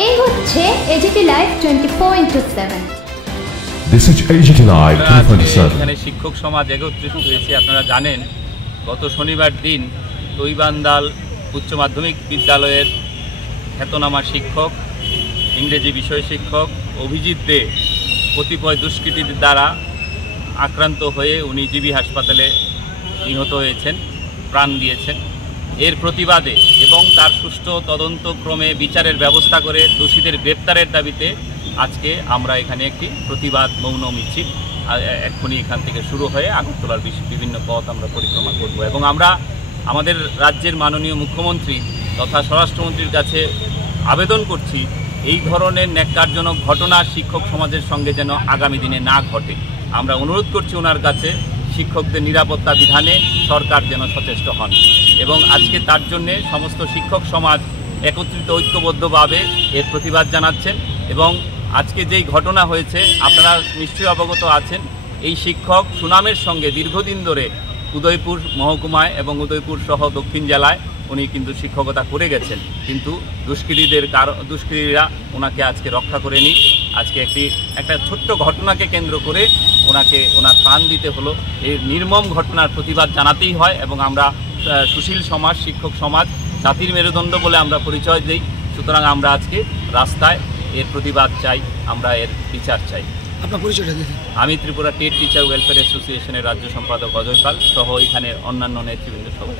এই হচ্ছে AGT live 24/7। This is AGT Live 24/7। এখানে শিক্ষক সমাজ একত্রিত হয়েছে। আপনারা জানেন গত শনিবার দিন তৈবান্দাল উচ্চ মাধ্যমিক বিদ্যালয়ের খ্যাতনামা শিক্ষক, ইংরেজি বিষয় শিক্ষক অভিজিৎ দে কতিপয় দুষ্কৃতীদের দ্বারা আক্রান্ত হয়ে উনি জিবি হাসপাতালে নিহত হয়েছেন, প্রাণ দিয়েছেন। এর প্রতিবাদে এবং তার সুষ্ঠু তদন্তক্রমে বিচারের ব্যবস্থা করে দোষীদের গ্রেপ্তারের দাবিতে আজকে আমরা এখানে একটি প্রতিবাদ মৌন মিছিল এক্ষুনি এখান থেকে শুরু হয়ে আগরতলার বিভিন্ন পথ আমরা পরিক্রমা করব এবং আমরা আমাদের রাজ্যের মাননীয় মুখ্যমন্ত্রী তথা স্বরাষ্ট্রমন্ত্রীর কাছে আবেদন করছি এই ধরনের ন্যাক্কারজনক ঘটনা শিক্ষক সমাজের সঙ্গে যেন আগামী দিনে না ঘটে। আমরা অনুরোধ করছি ওনার কাছে শিক্ষকদের নিরাপত্তা বিধানে সরকার যেন সচেষ্ট হন এবং আজকে তার জন্যে সমস্ত শিক্ষক সমাজ একত্রিত ঐক্যবদ্ধভাবে এর প্রতিবাদ জানাচ্ছেন। এবং আজকে যেই ঘটনা হয়েছে আপনারা নিশ্চয়ই অবগত আছেন, এই শিক্ষক সুনামের সঙ্গে দীর্ঘদিন ধরে উদয়পুর মহকুমায় এবং উদয়পুর সহ দক্ষিণ জেলায় উনি কিন্তু শিক্ষকতা করে গেছেন, কিন্তু দুষ্কৃতীরা ওনাকে আজকে রক্ষা করেনি। আজকে একটা ছোট্ট ঘটনাকে কেন্দ্র করে ওনার প্রাণ দিতে হলো। এই নির্মম ঘটনার প্রতিবাদ জানাতেই হয় এবং আমরা সুশীল সমাজ, শিক্ষক সমাজ জাতির মেরুদণ্ড বলে আমরা পরিচয় দিই। সুতরাং আমরা আজকে রাস্তায় এর প্রতিবাদ চাই, আমরা এর বিচার চাই। আপনার পরিচয়টা দিন। আমি ত্রিপুরা টেট টিচার ওয়েলফেয়ার অ্যাসোসিয়েশনের রাজ্য সম্পাদক অজয় পাল সহ এখানে অন্যান্য নেতৃবৃন্দ সবাই।